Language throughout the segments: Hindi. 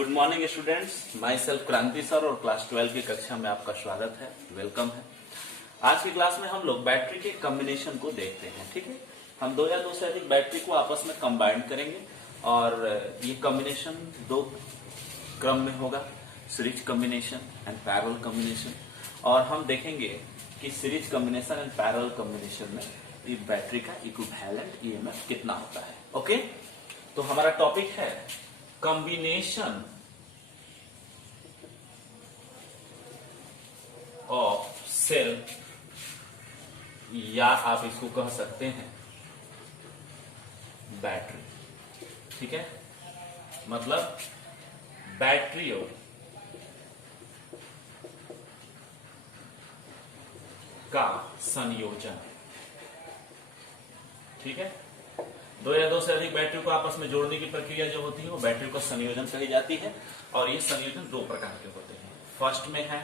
Good morning students, my self क्रांति सर और क्लास 12 की कक्षा में आपका स्वागत है, वेलकम है। आज की क्लास में हम लोग बैटरी के कॉम्बिनेशन को देखते हैं। ठीक है, हम दो या दो से अधिक बैटरी को आपस में कंबाइन करेंगे और ये कॉम्बिनेशन दो क्रम में होगा, series combination and parallel combination. और हम देखेंगे कि series combination and parallel combination में ये बैटरी का इक्विवेलेंट ईएमएफ कितना होता है। ओके, तो हमारा टॉपिक है कॉम्बिनेशन ऑफ सेल, या आप इसको कह सकते हैं बैटरी। ठीक है, मतलब बैटरियों का संयोजन। ठीक है, दो या दो से अधिक बैटरी को आपस में जोड़ने की प्रक्रिया जो होती है वो बैटरी का संयोजन कही जाती है। और ये संयोजन दो प्रकार के होते हैं। फर्स्ट में है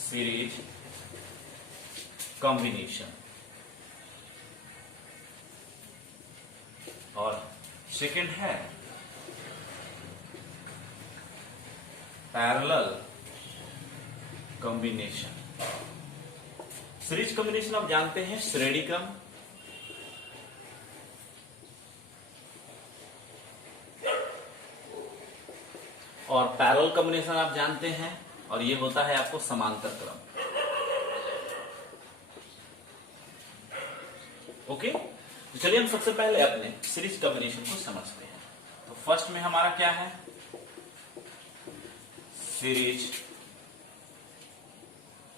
सीरीज कॉम्बिनेशन और सेकंड है पैरेलल कॉम्बिनेशन। सीरीज कॉम्बिनेशन आप जानते हैं श्रेणी क्रम, और पैरेलल कॉम्बिनेशन आप जानते हैं और ये होता है आपको समांतर क्रम। ओके, तो चलिए हम सबसे पहले अपने सीरीज कॉम्बिनेशन को समझते हैं। तो फर्स्ट में हमारा क्या है, सीरीज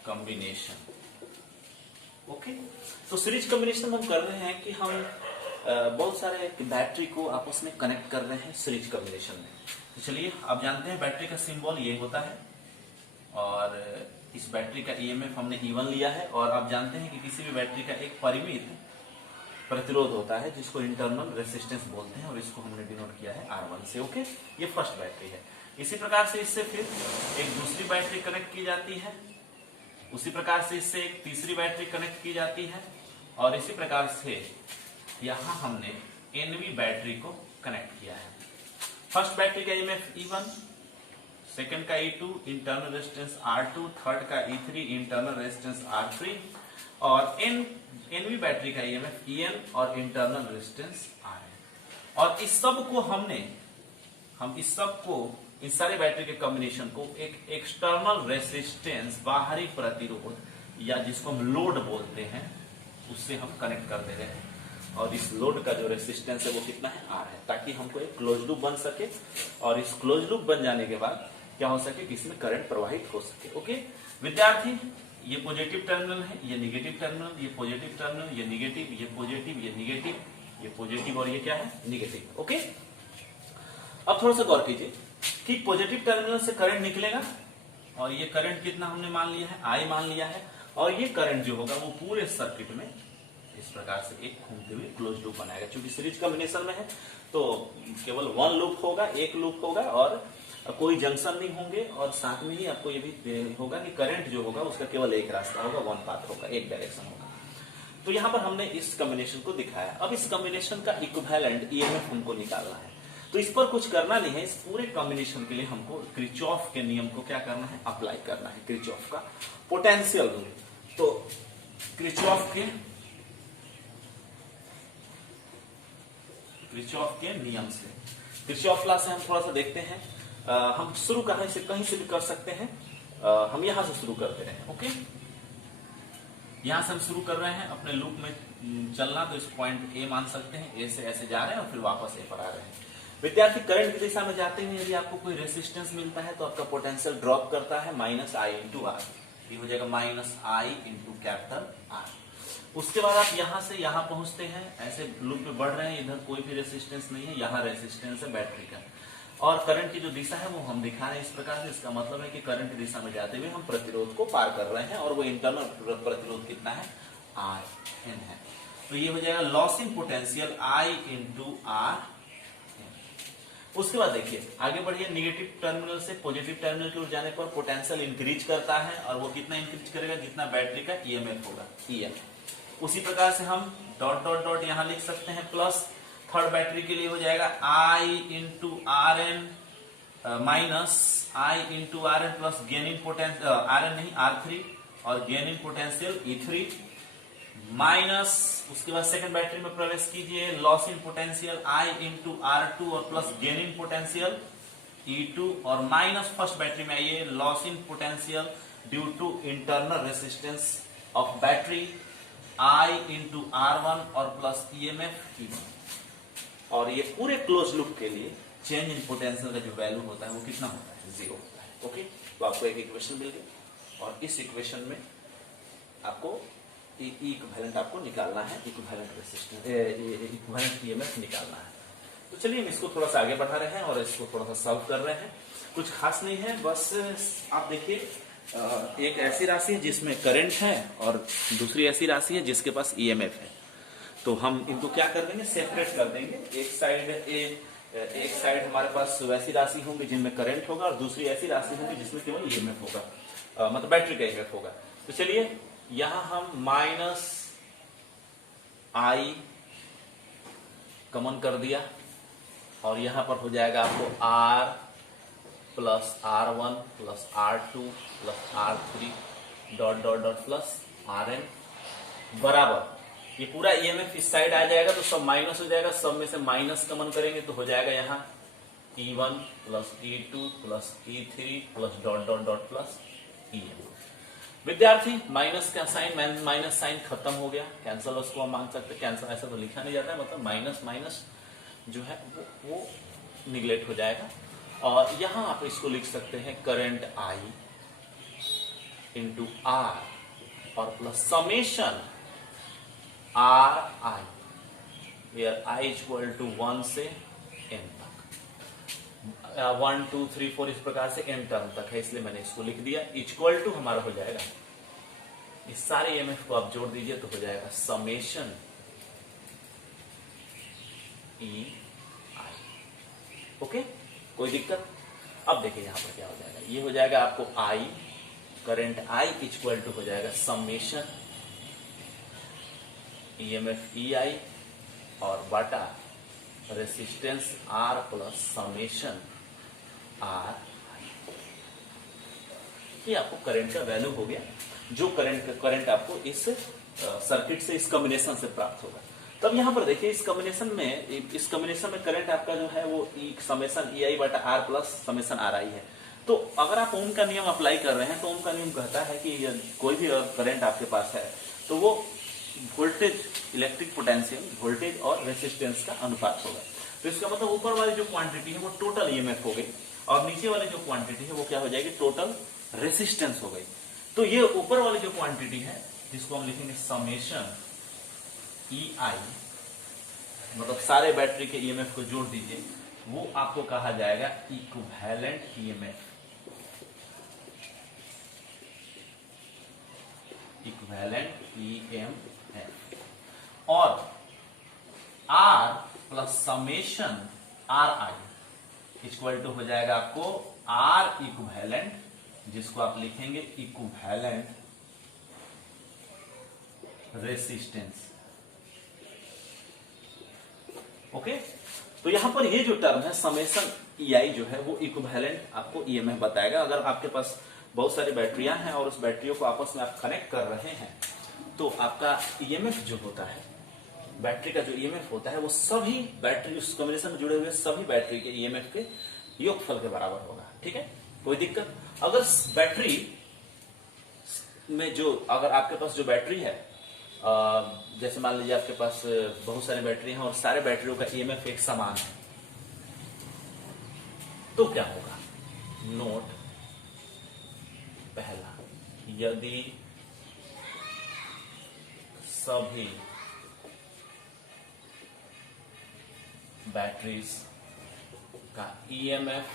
कॉम्बिनेशन। ओके, तो सीरीज कॉम्बिनेशन हम कर रहे हैं कि हम बहुत सारे बैटरी को आपस में कनेक्ट कर रहे हैं सीरीज कॉम्बिनेशन में। तो चलिए, आप जानते हैं बैटरी का सिंबल ये होता है और इस बैटरी का ईएमएफ हमने E1 लिया है। और आप जानते हैं कि किसी भी बैटरी का एक परिमित प्रतिरोध होता है जिसको इंटरनल रेसिस्टेंस बोलते हैं और इसको हमने डिनोट किया है R1 से। ओके, ये फर्स्ट बैटरी है। इसी प्रकार से इससे फिर एक दूसरी बैटरी कनेक्ट की जाती है, उसी प्रकार से इससे एक तीसरी बैटरी कनेक्ट की जाती है और इसी प्रकार से यहां हमने NV बैटरी को कनेक्ट किया है। फर्स्ट बैटरी का ईएमएफ E1, सेकंड का E2 internal resistance R2, third का E3 इंटरनल रेजिस्टेंस R3 और NV बैटरी का ईएमएफ EN और इंटरनल रेजिस्टेंस RN। और इस सब को इन सारे बैटरी के कॉम्बिनेशन को एक एक्सटर्नल रेजिस्टेंस, बाहरी प्रतिरोध या जिसको हम लोड बोलते हैं, उससे हम कनेक्ट कर दे रहे हैं। और इस लोड का जो रेसिस्टेंस है वो कितना है, R है, ताकि हमको एक क्लोज लूप बन सके। और इस क्लोज लूप बन जाने के बाद क्या हो सके कि इसमें करंट प्रवाहित हो सके। ओके विद्यार्थी, ये पॉजिटिव टर्मिनल है, ये निगेटिव टर्मिनल, ये पॉजिटिव टर्मिनल, ये निगेटिव, ये पॉजिटिव, ये निगेटिव, ये पॉजिटिव और ये क्या है, निगेटिव। ओके, अब थोड़ा सा गौर कीजिए कि पॉजिटिव टर्मिनल से करंट निकलेगा और ये करंट कितना हमने मान लिया है, I मान लिया है। और ये करंट जो होगा वो पूरे सर्किट में इस प्रकार से एक घूमते हुए क्लोज लूप बनाएगा। क्योंकि सीरीज कॉम्बिनेशन में है तो केवल वन लूप होगा, एक लूप होगा और कोई जंक्शन नहीं होंगे। और साथ में ही आपको ये भी होगा कि करंट जो होगा उसका केवल एक रास्ता होगा, वन पाथ होगा, एक डायरेक्शन होगा। तो यहां पर हमने इस कॉम्बिनेशन को दिखाया। अब इस कॉम्बिनेशन का इक्विवेलेंट ईएमएफ हमको निकालना है। तो इस पर कुछ करना नहीं है, इस पूरे कॉम्बिनेशन के लिए हमको किरचॉफ के नियम को क्या करना है, अप्लाई करना है, किरचॉफ का पोटेंशियल रूल। तो किरचॉफ के नियम से, किरचॉफ लॉ से हम थोड़ा सा देखते हैं। हम शुरू कहीं से भी कर सकते हैं। हम यहां से शुरू करते हैं। ओके, यहां से हम शुरू कर रहे हैं अपने लूप में चलना। तो इस पॉइंट ए मान सकते हैं, ए से ऐसे जा रहे हैं और फिर वापस ए पर आ रहे हैं। विद्यार्थी, करंट की दिशा में जाते हुए यदि आपको कोई रेसिस्टेंस मिलता है तो आपका पोटेंशियल ड्रॉप करता है -I × R। ये हो जाएगा -I × R। उसके बाद आप यहां से यहां पहुंचते हैं, ऐसे लूप में बढ़ रहे हैं, इधर कोई भी रेसिस्टेंस नहीं है, यहां रेसिस्टेंस है बैटरी का। और करंट की जो दिशा है वो हम दिखा रहे हैं इस प्रकार से। इसका मतलब है कि करंट की दिशा में जाते हुए हम प्रतिरोध को पार कर रहे हैं और वो इंटरनल प्रतिरोध कितना है, RN है। तो ये हो जाएगा लॉसिंग पोटेंशियल I × R। उसके बाद देखिए आगे बढ़िए, निगेटिव टर्मिनल से पॉजिटिव टर्मिनल की ओर जाने पर पोटेंशियल इंक्रीज करता है और वो कितना इंक्रीज करेगा, जितना बैटरी का ईएमएफ होगा, EM। उसी प्रकार से हम डॉट डॉट डॉट यहां लिख सकते हैं प्लस थर्ड बैटरी के लिए हो जाएगा I × RN minus I into R N plus gain in potential R N नहीं R3 और gain in potential E3 minus उसके बाद सेकंड बैटरी में प्रवेश कीजिए loss in potential I into R2 और plus gain in potential E2 और माइनस फर्स्ट बैटरी में आइए loss in potential due to internal resistance of battery I into R1 और प्लस EMF E1 और ये पूरे क्लोज लूप के लिए चेंज इन पोटेंशियल का जो वैल्यू होता है वो कितना होता है 0 होता है। ओके, तो आपको एक इक्वेशन मिल गई और इस इक्वेशन में आपको इक्विवेलेंट आपको निकालना है, इक्विवेलेंट रेसिस्टेंस इक्विवेलेंट ईएमएफ निकालना है। तो चलिए हम इसको थोड़ा सा आगे बढ़ा रहे हैं और इसको थोड़ा सा सॉल्व कर रहे हैं। कुछ खास नहीं है, बस आप देखिए एक ऐसी राशि है जिसमें करंट है और दूसरी ऐसी राशि है जिसके पास ईएमएफ है। तो हम इनको क्या कर देंगे, सेपरेट कर देंगे। एक साइड हमारे पास वैसी राशि होंगी जिनमें करंट होगा और दूसरी ऐसी राशि होगी जिसमें केवल ईएमएफ होगा, मतलब बैटरी का ईएमएफ होगा। तो चलिए यहां हम माइनस आई कॉमन कर दिया और यहां पर हो जाएगा आपको R plus R1 plus R2 plus R3 dot dot dot plus RN बराबर ये पूरा ईएमएफ इस साइड आ जाएगा तो सब माइनस हो जाएगा, सब में से माइनस कॉमन करेंगे तो हो जाएगा यहाँ E1 plus E2 plus E3 plus dot dot dot plus EM। विद्यार्थी माइनस का साइन माइनस साइन खत्म हो गया, कैंसल उसको हम मान सकते, कैंसल ऐसा तो लिखा नहीं जाता है, मतलब माइनस माइनस जो है वो निगलेक्ट हो जाएगा। और यहां आप इसको लिख सकते हैं करंट I इंटू R और plus summation RI where I equal to 1 से n तक, 1 2 3 4 इस प्रकार से n टर्म तक है, इसलिए मैंने इसको लिख दिया। इक्वल टू हमारा हो जाएगा, इस सारे ईएमएफ को आप जोड़ दीजिए तो हो जाएगा समेशन EI। ओके, कोई दिक्कत? अब देखिए यहां पर क्या हो जाएगा, ये हो जाएगा आपको I current I equal to हो जाएगा समेशन ईएमएफ EI और बटा resistance R plus summation R। ये आपको करंट का वैल्यू हो गया, जो करंट आपको इस सर्किट से, इस कॉम्बिनेशन से प्राप्त होगा। तब यहां पर देखिए इस कॉम्बिनेशन में करंट आपका जो है वो समेशन EI बटा R प्लस समेशन RI है। तो अगर आप ओम का नियम अप्लाई कर रहे हैं तो ओम का नियम कहता है कि कोई भी करंट आपके पास है तो वो वोल्टेज, इलेक्ट्रिक पोटेंशियल, वोल्टेज और रेसिस्टेंस का अनुपात होगा। तो इसका मतलब ऊपर वाली जो क्वांटिटी है वो टोटल ईएमएफ हो गई और नीचे वाली जो क्वांटिटी है वो क्या हो जाएगी, टोटल रेसिस्टेंस हो गई। तो ये ऊपर वाली जो क्वांटिटी है जिसको हम लिखेंगे समेशन EI, मतलब सारे बैटरी के ईएमएफ को जोड़ दीजिए, वो आपको कहा जाएगा इक्विवेलेंट ईएमएफ। इक्विवेलेंट EMF और R plus summation RI equal to हो जाएगा आपको R इक्विवेलेंट, जिसको आप लिखेंगे इक्विवेलेंट रेसिस्टेंस। ओके, तो यहां पर ये जो टर्म है समेशन EI जो है वो इक्विवेलेंट आपको ईएमएफ बताएगा। अगर आपके पास बहुत सारी बैटरियां हैं और उस बैटरियों को आपस में आप कनेक्ट कर रहे हैं तो आपका ईएमएफ जो होता है, बैटरी का जो ईएमएफ होता है वो सभी बैटरी उस कॉम्बिनेशन में जुड़े हुए सभी बैटरी के ईएमएफ के योगफल के बराबर होगा। ठीक है, कोई दिक्कत? अगर बैटरी में जो, अगर आपके पास जो बैटरी है, जैसे मान लीजिए आपके पास बहुत सारी बैटरी हैं और सारे बैटरियों का ईएमएफ एक समान है, तो क्या होगा? नोट पहला, यदि सभी बैटरीज का ईएमएफ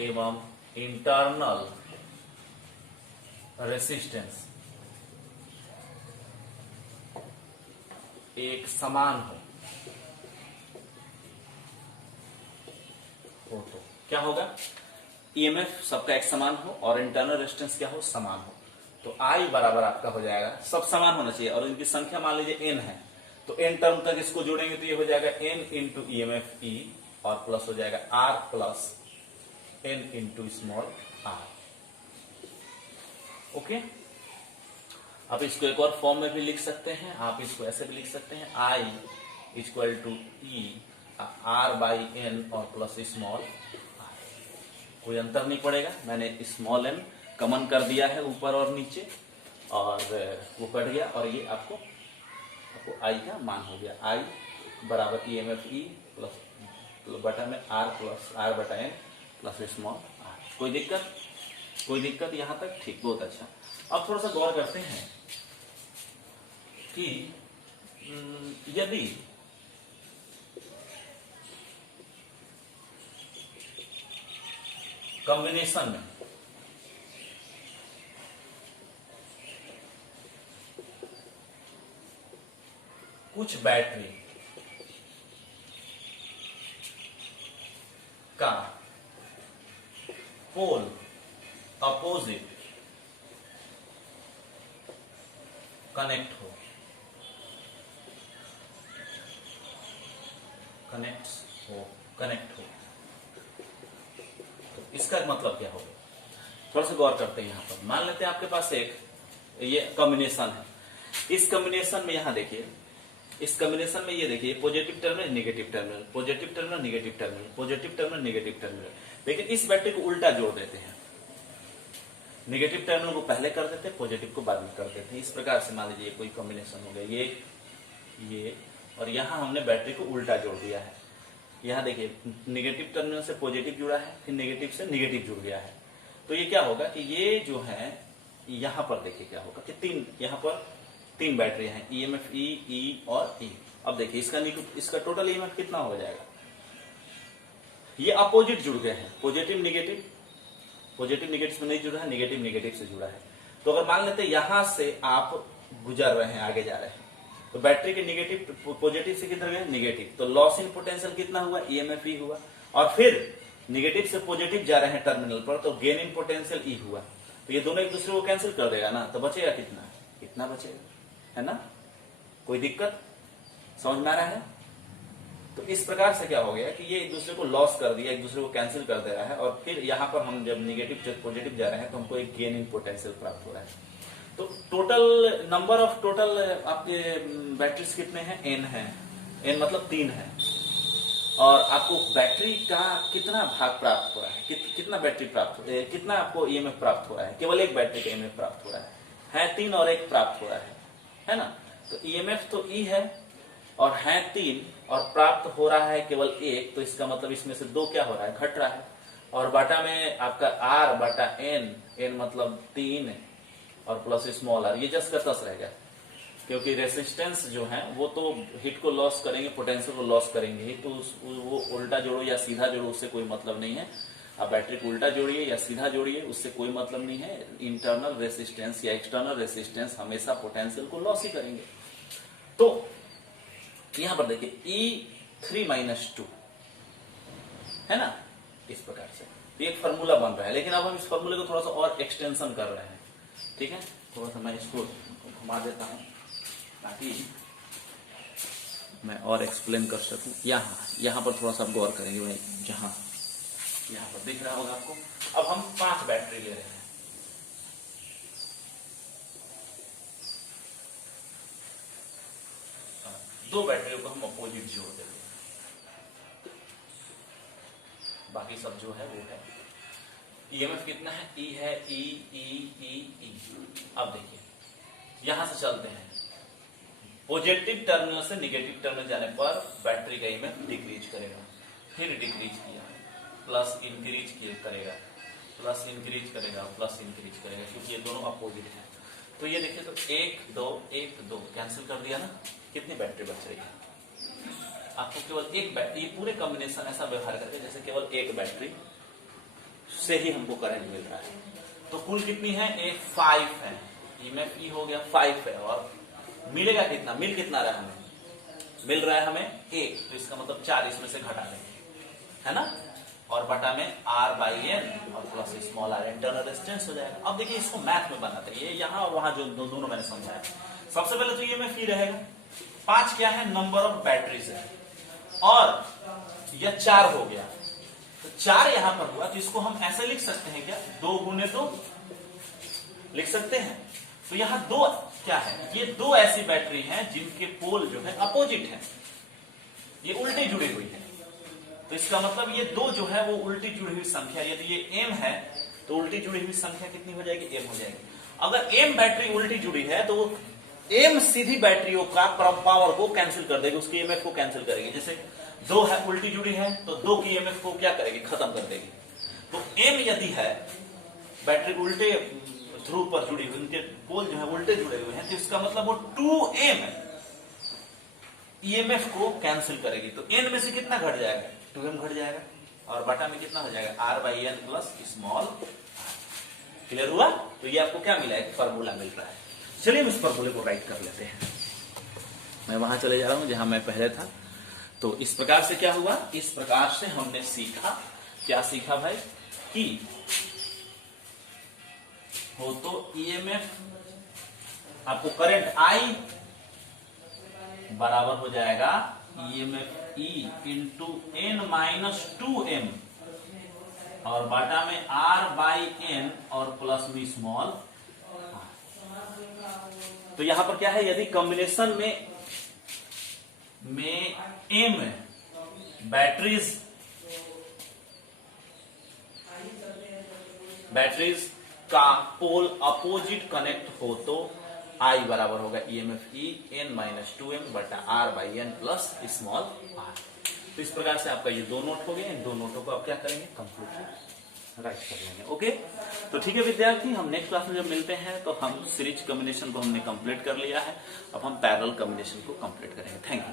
एवं इंटरनल रेसिस्टेंस एक समान हो तो क्या होगा? ईएमएफ सबका एक समान हो और इंटरनल रेजिस्टेंस क्या हो? समान हो। तो I बराबर आपका हो जाएगा, सब समान होना चाहिए और इनकी संख्या मान लीजिए n है तो n टर्म तक इसको जोड़ेंगे तो ये हो जाएगा n इंटू EMF E और प्लस हो जाएगा R plus N into small r। Okay, आप इसको एक और फॉर्म में भी लिख सकते हैं, आप इसको ऐसे भी लिख सकते हैं I equal to E R by N और प्लस स्मॉल r। कोई अंतर नहीं पड़ेगा, मैंने स्मॉल n कॉमन कर दिया है ऊपर और नीचे, और वो कट गया, और ये आपको I का मान हो गया। I बराबर EMF E प्लस बटा में R प्लस R बटा N प्लस स्मॉल r। कोई दिक्कत? कोई दिक्कत यहाँ तक? ठीक, बहुत अच्छा। अब थोड़ा सा गौर करते हैं कि यदि कॉम्बिनेशन में कुछ बैटरी का पोल अपोजिट कनेक्ट हो, कनेक्ट हो, तो इसका मतलब क्या होगा? थोड़ा सा गौर करते हैं। यहां पर मान लेते हैं आपके पास एक ये कॉम्बिनेशन है। इस कॉम्बिनेशन में यहां देखिए, इस कॉम्बिनेशन में ये देखिए, positive terminal negative terminal, positive terminal negative terminal, positive terminal negative terminal. लेकिन इस बैटरी को उल्टा जोड़ देते हैं, नेगेटिव टर्मिनल को पहले कर देते हैं, पॉजिटिव को बाद में कर देते हैं। इस प्रकार से मान लीजिए कोई कॉम्बिनेशन हो गया, ये और यहां हमने बैटरी को उल्टा जोड़ दिया है। यहां देखिए, नेगेटिव टर्मिनल से पॉजिटिव जुड़ा है, फिर नेगेटिव से नेगेटिव जुड़ गया है। तो ये क्या होगा कि ये जो है, यहां पर देखिए क्या होगा कि तीन, यहां पर तीन बैटरी हैं, EMF E, E और E। अब देखिए इसका टोटल EMF कितना हो जाएगा? ये अपोजिट जुड़ गए हैं, पॉजिटिव नेगेटिव, पॉजिटिव नेगेटिव से नहीं जुड़ा है, नेगेटिव नेगेटिव से जुड़ा है। तो अगर मान लेते हैं यहां से आप गुजर रहे हैं, आगे जा रहे हैं, तो बैटरी के नेगेटिव पॉजिटिव से किधर गए? नेगेटिव। तो लॉस इन पोटेंशियल कितना हुआ? EMF E हुआ। और फिर नेगेटिव से पॉजिटिव जा रहे हैं टर्मिनल पर, तो गेन इन पोटेंशियल E हुआ। तो ये दोनों एक दूसरे को कैंसिल कर देगा ना, तो बचेगा कितना? इतना बचेगा, है ना? कोई दिक्कत समझ में आ रहा है? तो इस प्रकार से क्या हो गया कि ये एक दूसरे को लॉस कर दिया, एक दूसरे को कैंसिल कर दे रहा है, और फिर यहां पर हम जब नेगेटिव से पॉजिटिव जा रहे हैं तो हमको एक गेन इन पोटेंशियल प्राप्त हो रहा है। तो टोटल नंबर ऑफ टोटल आपके बैटरीज कितने हैं? N है, N मतलब 3 है। और आपको बैटरी का कितना भाग प्राप्त हो रहा है? कितना बैटरी प्राप्त हो रहा है? कितना आपको EMF प्राप्त हो रहा है? केवल एक बैटरी का EMF प्राप्त हो रहा है 3 और एक प्राप्त हो रहा है ना? तो EMF तो E है और है 3 और प्राप्त हो रहा है केवल 1, तो इसका मतलब इसमें से 2 क्या हो रहा है? घट रहा है। और बाटा में आपका R बाटा N मतलब 3 और प्लस स्मॉल r, ये जस्ट का तस रहेगा, क्योंकि रेसिस्टेंस जो है वो तो हिट को लॉस करेंगे, पोटेंशियल को लॉस करेंगे ही, तो वो उल्टा जोड़ो या सीधा जोड़ो उससे कोई मतलब नहीं है। आप बैटरी को उल्टा जोड़िए या सीधा जोड़िए, उससे कोई मतलब नहीं है। इंटरनल रेसिस्टेंस या एक्सटर्नल रेसिस्टेंस हमेशा पोटेंशियल को लॉस ही करेंगे। तो यहां पर देखिए E3 - 2 है ना, इस प्रकार से एक फॉर्मूला बन रहा है। लेकिन अब हम इस फॉर्मूले को थोड़ा सा और एक्सटेंशन कर रहे हैं, ठीक है? थोड़ा सा मैं इसको घुमा देता हूं ताकि मैं और एक्सप्लेन कर सकूं। यहां पर थोड़ा सा गौर करेंगे भाई, जहां यहां पर दिख रहा होगा आपको। अब हम 5 बैटरी ले रहे हैं, दो बैटरियों को हम अपोजिट जोड़ देते हैं, बाकी सब जो है वो है। EMF कितना है? E है, E E E E। अब देखिए यहां से चलते हैं, पॉजिटिव टर्मिनल से नेगेटिव टर्मिनल जाने पर बैटरी का EMF डिक्रीज करेगा, फिर डिक्रीज किया, प्लस इंक्रीज करेगा, प्लस इंक्रीज करेगा, प्लस इंक्रीज करेगा, क्योंकि ये दोनों अपोजिट है। तो ये देखिए, तो 1 2 1 2 कैंसिल कर दिया ना, कितनी बैटरी बच रही है? आपको केवल एक बैटरी, ये पूरे कॉम्बिनेशन ऐसा व्यवहार करके जैसे केवल एक बैटरी से ही हमको करंट मिल रहा है। तो कुल कितनी है? 5 है, EMF E हो गया 5 है, और मिलेगा कितना? मिल कितना रहा है हमें? मिल रहा है हमें 1, तो इसका मतलब 4 इसमें से घटा देंगे, है ना? और बटा में R/N और plus small r internal resistance हो जाएगा। अब देखिए इसको मैथ में बनाते हैं, ये यहाँ और वहां जो दोनों मैंने समझाया। सबसे पहले तो EMF E रहेगा, 5 क्या है? नंबर ऑफ बैटरीज है, और या 4 हो गया, तो 4 यहां पर हुआ, तो इसको हम ऐसे लिख सकते हैं क्या, 2 गुने 2 लिख सकते हैं। तो यहां 2 क्या है, ये 2 ऐसी बैटरी हैं जिनके पोल जो है अपोजिट है, ये उल्टी जुड़ी हुई है। तो इसका मतलब ये 2 जो है वो उल्टी जुड़ी हुई संख्या, यदि ये m है तो उल्टी जुड़ी हुई संख्या कितनी हो जाएगी, m हो जाएगी। अगर m बैटरी उल्टी जुड़ी है तो वो m सीधी बैटरियों का पावर को कैंसिल कर देगी, उसकी ईएमएफ को कैंसिल करेगी। जैसे 2 है उल्टी जुड़ी है तो 2 की ईएमएफ को क्या करेगी, खत्म कर देगी। तो m यदि है बैटरी उल्टे ध्रुव पर जुड़ी हुई, उनके पोल जो है उल्टे जुड़े हुए हैं, तो इसका मतलब वो 2m ईएमएफ को कैंसिल करेगी। तो n में से कितना घट जाएगा, 2m घट जाएगा, और बटा में कितना हो जाएगा, r/n प्लस स्मॉल। क्लियर हुआ। तो ये आपको क्या मिला, एक फॉर्मूला मिल रहा है। चलिए हम इस फॉर्मूले को राइट कर लेते हैं। मैं वहां चले जा रहा हूं जहां मैं पहले था। तो इस प्रकार से क्या हुआ, इस प्रकार से हमने सीखा, क्या सीखा भाई, कि हो तो ईएमएफ आपको करंट I बराबर हो जाएगा ईएमएफ E इंटू n-2m, और बाटा में r/n और प्लस में स्मॉल। तो यहां पर क्या है, यदि कॉम्बिनेशन में m बैटरीज का पोल अपोजिट कनेक्ट हो तो I बराबर होगा ईएमएफ E n-2m बटा r/n प्लस स्मॉल r। तो इस प्रकार से आपका ये 2 नोट हो गए। इन 2 नोटों को आप क्या करेंगे, कंप्लीटली राइट कर लेंगे। ओके, तो ठीक है विद्यार्थी, हम नेक्स्ट क्लास में जब मिलते हैं तो हम सीरीज कॉम्बिनेशन को हमने कंप्लीट कर लिया है, अब हम पैरेलल कॉम्बिनेशन को कंप्लीट करेंगे। Thank you.